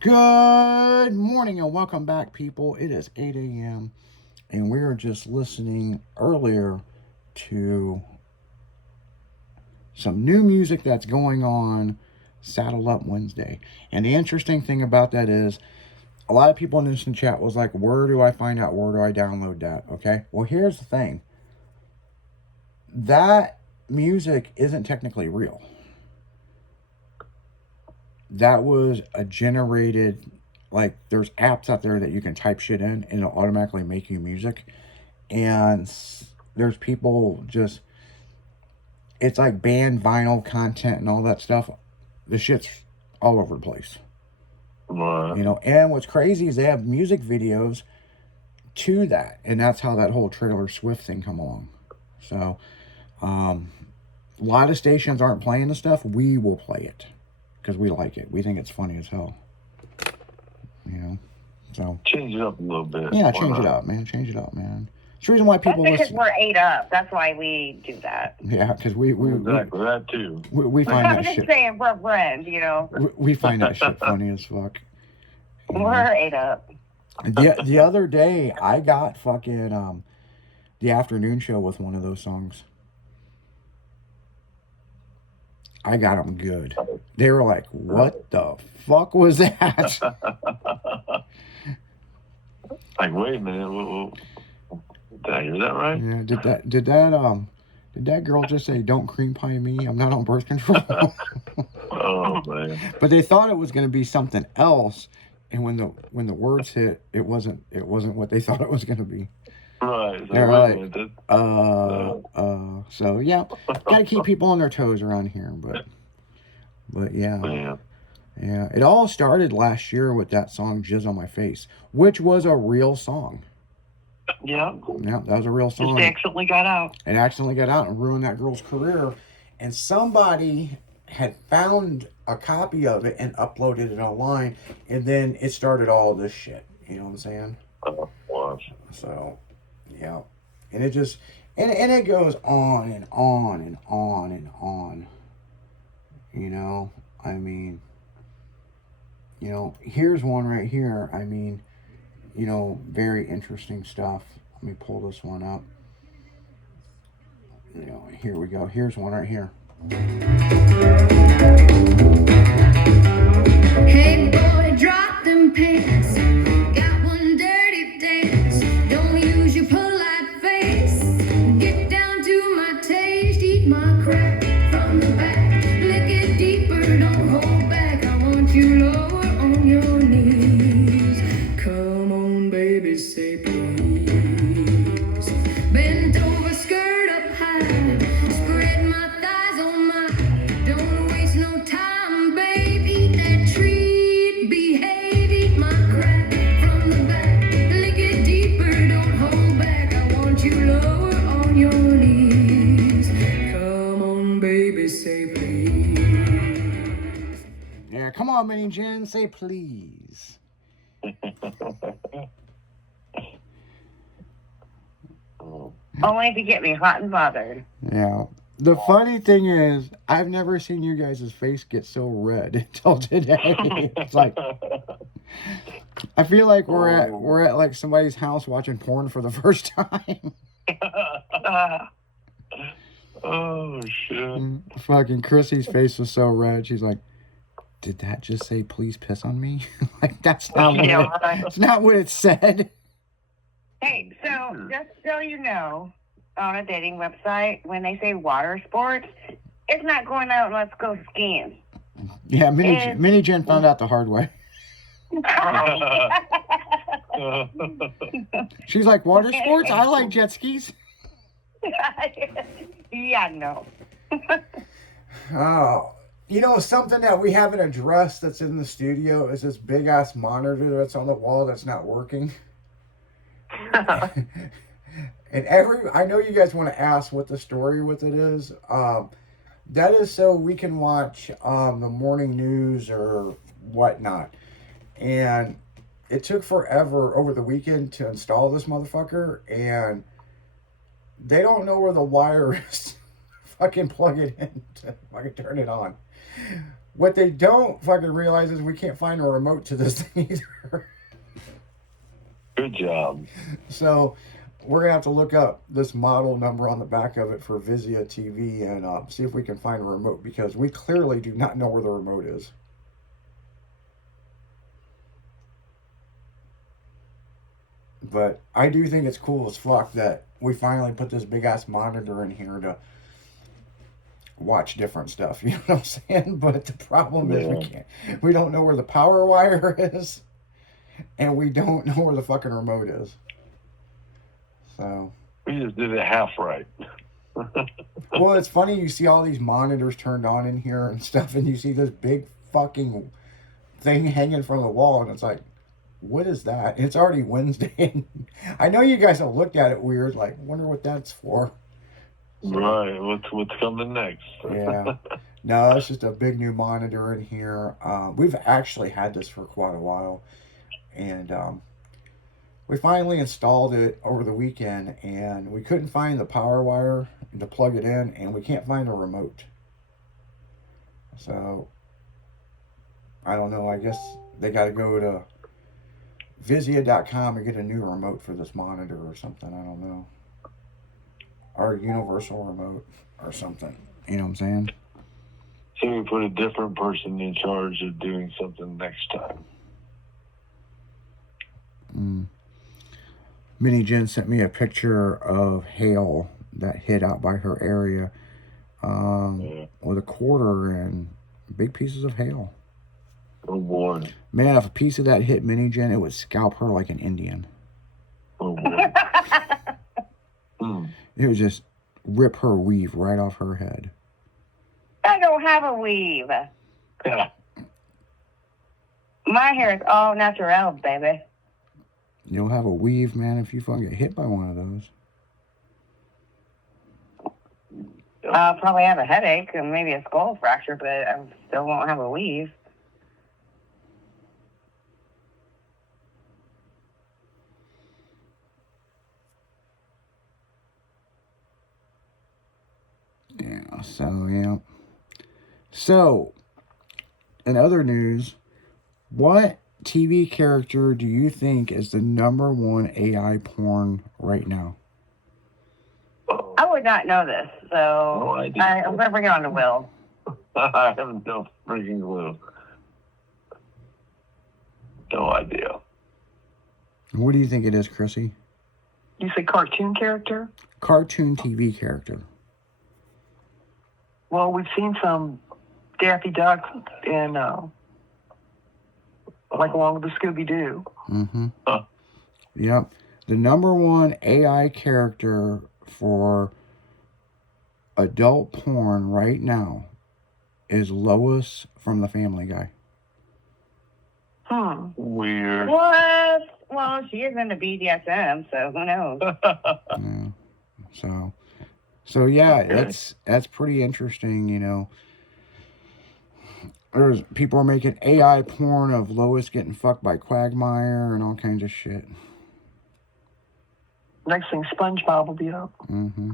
Good morning and welcome back, people. It is 8 a.m. and we are just listening earlier to some new music that's going on Saddle Up Wednesday. And the interesting thing about that is a lot of people in this chat was like, where do I find out? Where do I download that? Okay. Well, here's the thing that music isn't technically real. That was a generated, like, there's apps out there that you can type shit in and it'll automatically make you music. And there's people just, it's like banned vinyl content and all that stuff. The shit's all over the place. Right. And what's crazy is they have music videos to that. And that's how that whole Taylor Swift thing come along. So, a lot of stations aren't playing the stuff. We will play it because we like it. We think it's funny as hell. So change it up a little bit. Yeah, change it up, man. Change it up, man. It's the reason why people That's because listen. we're 8 up. That's why we do that. Yeah, because we exactly that too. We find I'm that just shit. saying we're friends, We find that shit funny as fuck. We're 8 up. The other day I got fucking the afternoon show with one of those songs. I got them good. They were like, "What the fuck was that?" Like, wait a minute. Did I hear that right? Yeah. Did that girl just say, "Don't cream pie me? I'm not on birth control"? Oh man. But they thought it was going to be something else, and when the words hit, it wasn't what they thought it was going to be. Right. So They're like, that, so yeah, gotta keep people on their toes around here, but yeah. man. Yeah, it all started last year with that song "Jizz on My Face," which was a real song. Yeah. Yeah, that was a real song. Just accidentally got out. It accidentally got out and ruined that girl's career, and somebody had found a copy of it and uploaded it online, and then it started all this shit. You know what I'm saying? Wow. So, yeah, and it just and it goes on and on and on and on. I mean, here's one right here. I mean, very interesting stuff. Let me pull this one up. Here we go. Here's one right here. Hey boy, drop them pants. Got one dirty dance. Don't use your polite face. Get down to my taste. Eat my crap from the back. Lick it deeper. Don't hold back. I want you lower on your knees. Come on, baby, say please. Bend over, skirt up high. Spread my thighs on my. Don't waste no time, babe. Eat that treat. Behave, eat my crap from the back. Lick it deeper, don't hold back. I want you lower on your knees. Come on, baby, say please. Yeah, come on, Mini Jen, say please. Only to get me hot and bothered. Yeah. The funny thing is, I've never seen you guys' face get so red until today. It's like I feel like we're at like somebody's house watching porn for the first time. Oh shit. Fucking Chrissy's face was so red. She's like, "Did that just say please piss on me?" Like that's not what it's not what it said. Hey, so just so you know, on a dating website, when they say water sports, it's not going out and let's go skiing. Yeah, Mini Jen found out the hard way. She's like, water sports? I like jet skis. Yeah, no. Oh, something that we haven't addressed that's in the studio is this big ass monitor that's on the wall that's not working. And I know you guys want to ask what the story with it is. That is so we can watch the morning news or whatnot. And it took forever over the weekend to install this motherfucker, and they don't know where the wire is. Fucking plug it in to fucking turn it on. What they don't fucking realize is we can't find a remote to this thing either. Good job. So we're gonna have to look up this model number on the back of it for Vizia TV and see if we can find a remote, because we clearly do not know where the remote is. But I do think it's cool as fuck that we finally put this big ass monitor in here to watch different stuff. You know what I'm saying? But the problem is we don't know where the power wire is, and we don't know where the fucking remote is. So We just did it half right. well, it's funny, you see all these monitors turned on in here and stuff, and you see this big fucking thing hanging from the wall, and it's like, what is that? It's already Wednesday. I know you guys have looked at it weird, like, wonder what that's for. So, Right. What's coming next? yeah. No, it's just a big new monitor in here. We've actually had this for quite a while, and we finally installed it over the weekend, and we couldn't find the power wire to plug it in, and we can't find a remote. So I don't know. I guess they got to go to Vizia.com and get a new remote for this monitor or something. I don't know. Or a universal remote or something. You know what I'm saying? So we put a different person in charge of doing something next time. Minnie Jen sent me a picture of hail that hit out by her area with a quarter and big pieces of hail. Oh boy. Man, if a piece of that hit Minnie Jen, it would scalp her like an Indian. Oh boy. It would just rip her weave right off her head. I don't have a weave. Yeah. My hair is all natural, baby. You'll have a weave, man, if you fucking get hit by one of those. I'll probably have a headache and maybe a skull fracture, but I still won't have a weave. Yeah, so, yeah. So, in other news, what TV character do you think is the #1 AI porn right now? I would not know this, so No idea. I'm going to bring it on to Will. I have no freaking clue. No idea. What do you think it is, Chrissy? You say cartoon character? Cartoon TV character. Well, we've seen some Daffy Duck and like along with the Scooby-Doo. Mm-hmm. Huh. Yep. The #1 AI character for adult porn right now is Lois from The Family Guy. Weird. What? Well, she is into BDSM, so who knows? Yeah. So yeah, Okay. that's pretty interesting, you know. There's people are making AI porn of Lois getting fucked by Quagmire and all kinds of shit. Next thing, SpongeBob will be up. Mm-hmm.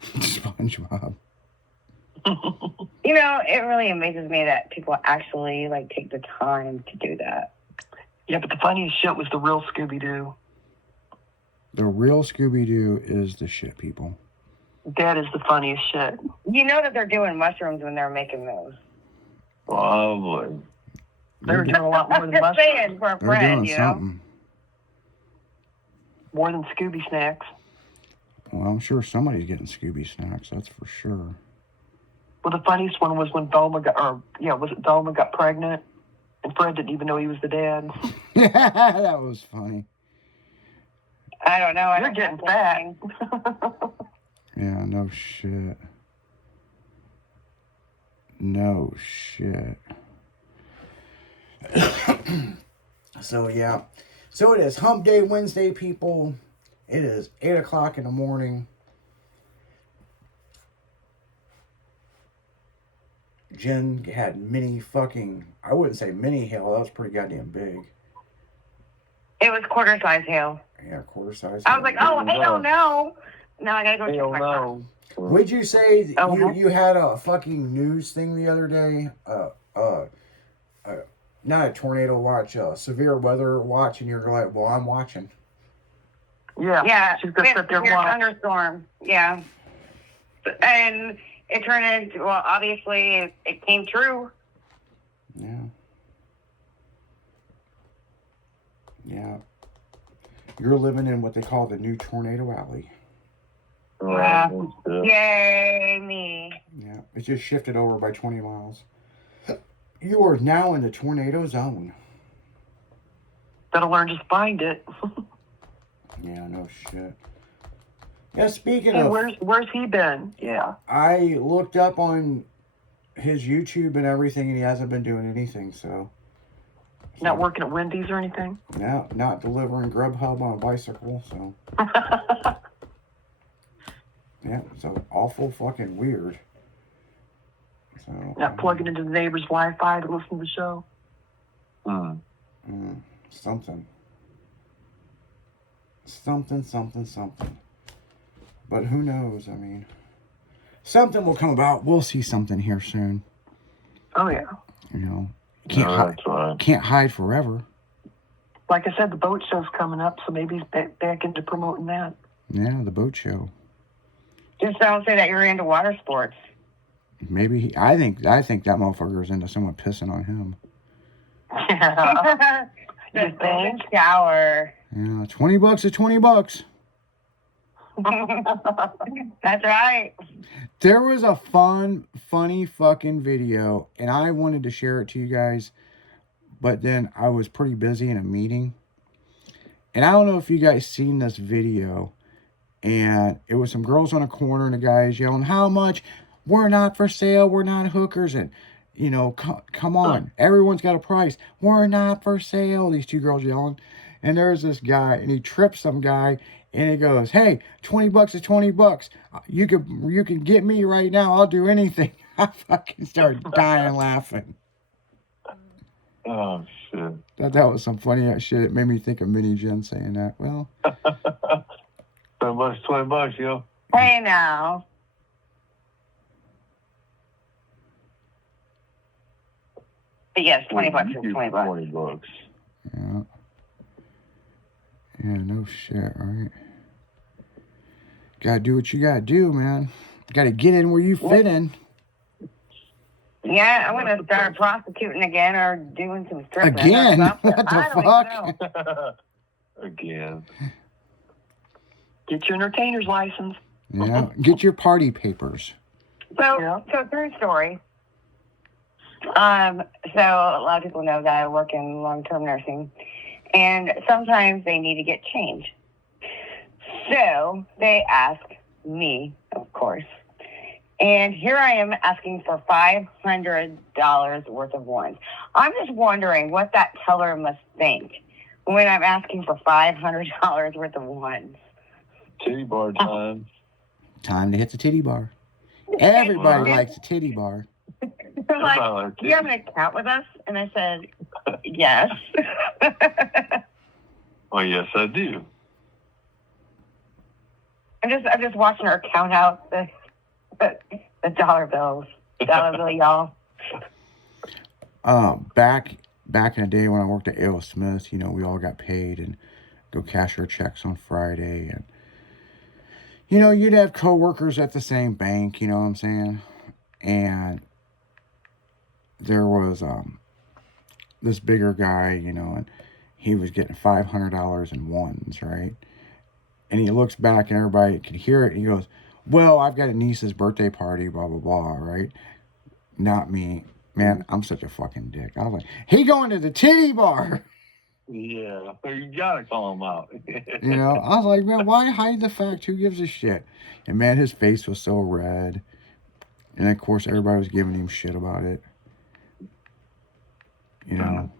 SpongeBob. You know, it really amazes me that people actually like take the time to do that. Yeah, but the funniest shit was the real Scooby-Doo. The real Scooby-Doo is the shit, people. That is the funniest shit. You know that they're doing mushrooms when they're making those. Probably. They were doing a lot more I'm than just mushrooms. saying for a They're friend, doing you know. something. More than Scooby snacks. Well, I'm sure somebody's getting Scooby snacks, that's for sure. Well, the funniest one was when Velma got pregnant, and Fred didn't even know he was the dad. That was funny. I don't know. I You're don't getting know. fat. Yeah, no shit. No shit. So, yeah. So, it is Hump Day Wednesday, people. It is 8 o'clock in the morning. Jen had mini fucking, I wouldn't say mini hail, that was pretty goddamn big. It was quarter size hail. Yeah, quarter size. I was like, oh, No. hell no. Now I gotta go check Hell my car. no. Would you say Oh, you had a fucking news thing the other day? uh, not a tornado watch, severe weather watch, and you're like, well, I'm watching. Yeah, she's gonna sit there and severe watch. thunderstorm. Yeah, and it turned into, well, obviously it came true. Yeah. Yeah. You're living in what they call the new Tornado Alley. Well, Yay, me. Yeah. It just shifted over by 20 miles. You are now in the tornado zone. Better learn to find it. Yeah, no shit. Yeah, speaking Hey, of, where's he been? Yeah. I looked up on his YouTube and everything, and he hasn't been doing anything, so. Not working at Wendy's or anything? No, not delivering Grubhub on a bicycle, so. Yeah, so awful fucking weird. So. Not plugging into the neighbor's Wi-Fi to listen to the show? Something. Something. But who knows? I mean, something will come about. We'll see something here soon. Oh, yeah. You know, that's right. can't hide forever. Like I said, the boat show's coming up, so maybe he's back into promoting that. Yeah, the boat show. Just don't say that you're into water sports. Maybe I think that motherfucker's into someone pissing on him. Yeah. Just golden shower. Yeah, $20 is $20. That's right. There was a funny fucking video, and I wanted to share it to you guys, but then I was pretty busy in a meeting. And I don't know if you guys seen this video, and it was some girls on a corner, and the guys yelling, "How much? We're not for sale. We're not hookers." And, you know, come on. Everyone's got a price. We're not for sale. These two girls yelling. And there's this guy, and he trips some guy, and he goes, "Hey, $20 is $20. You can get me right now. I'll do anything." I fucking started dying laughing. Oh, shit. That was some funny ass shit. It made me think of Mini Jen saying that. Well, $20, yo. Hey now. But yes, $20 is $20. $20. yeah. Yeah, no shit, right? Gotta do what you gotta do, man. Gotta get in where you fit in. Yeah, I'm gonna start prostituting again or doing some stripping. Again? Or something. What the I don't fuck? even know. Again. Get your entertainer's license. Yeah, get your party papers. So true story. So a lot of people know that I work in long-term nursing, and sometimes they need to get change. So they ask me, of course, and here I am asking for $500 worth of ones. I'm just wondering what that teller must think when I'm asking for $500 worth of ones. Titty bar time. Time to hit the titty bar. Everybody likes a titty bar. They're like, "Do you have an account with us?" And I said, "Yes." Well, yes, I do. I'm just watching her count out the dollar bills. Dollar bill, y'all. Back in the day when I worked at A.O. Smith, you know, we all got paid and go cash our checks on Friday, and you know, you'd have coworkers at the same bank, you know what I'm saying? And there was this bigger guy, you know, and he was getting $500 in ones, right? And he looks back and everybody could hear it, and he goes, "Well, I've got a niece's birthday party, blah, blah, blah," right? Not me. Man, I'm such a fucking dick. I was like, "He going to the titty bar." Yeah, you gotta call him out. You know, I was like, man, why hide the fact? Who gives a shit? And man, his face was so red. And of course, everybody was giving him shit about it. You know,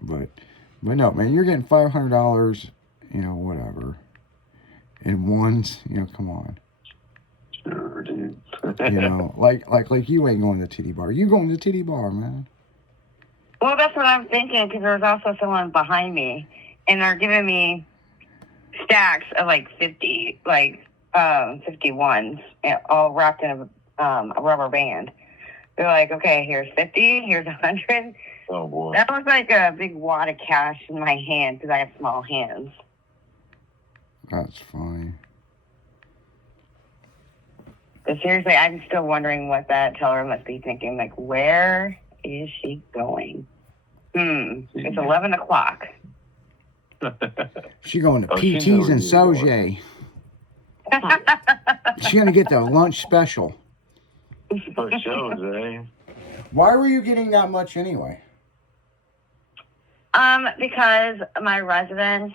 but no, man, you're getting $500. You know, whatever. In ones, you know, come on. Sure, dude. You know, like you ain't going to the titty bar. You going to the titty bar, man. Well, that's what I'm thinking, because there's also someone behind me, and they're giving me stacks of like 50, like 51s, all wrapped in a rubber band. They're like, okay, here's 50, here's 100. Oh boy. That was like a big wad of cash in my hand because I have small hands. That's funny. But seriously, I'm still wondering what that teller must be thinking. Like, where is she going? It's 11 o'clock. She going to Oh, she PT's knows and where you're Soje. She gonna get the lunch special. For shows, eh? Why were you getting that much anyway? Because my residents,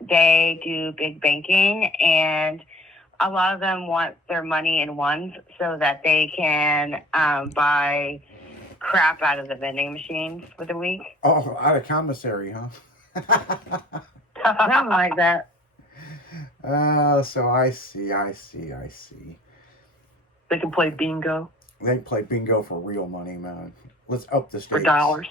they do big banking, and a lot of them want their money in ones so that they can buy crap out of the vending machines for the week. Oh, out of commissary, huh? Something like that. So I see. They can play bingo They play bingo for real money, man. Let's up the stakes. for dollars.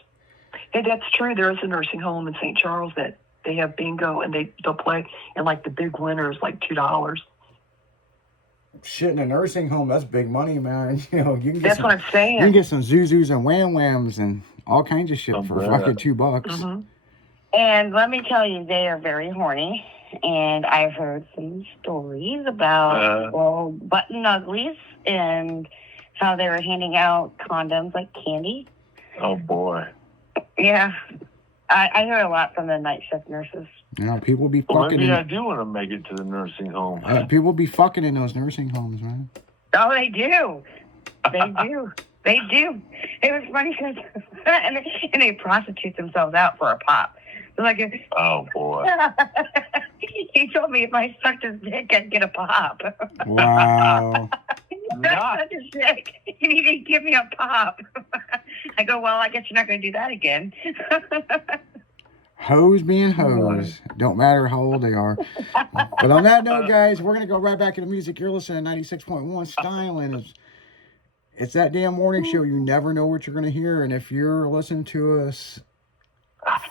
Hey, that's true. There is a nursing home in St. Charles that they have bingo, and they'll play, and like the big winner is like $2. Shit, in a nursing home, that's big money, man. You know, you can get That's some, what I'm saying. you can get some Zuzus and Wham Whams and all kinds of shit for Umbrella. fucking $2. Mm-hmm. And let me tell you, they are very horny. And I've heard some stories about, button uglies and how they were handing out condoms like candy. Oh boy. Yeah. I heard a lot from the night shift nurses. You know, people be Well, fucking maybe I in, do want to make it to the nursing home. people be fucking in those nursing homes, man. Oh, they do. They do. They do. It was funny because, and they prostitute themselves out for a pop. They're like, Oh boy. he told me if I sucked his dick, I'd get a pop. Wow. That's such a dick. And he didn't give me a pop. I go, well, I guess you're not going to do that again. Hoes being hoes. Don't matter how old they are. But on that note, guys, we're going to go right back into music. You're listening to 96.1 Styling. It's that damn morning show. You never know what you're going to hear. And if you're listening to us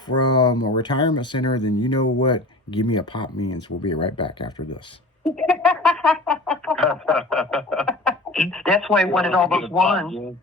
from a retirement center, then you know what give me a pop means. We'll be right back after this. That's why he wanted all those ones.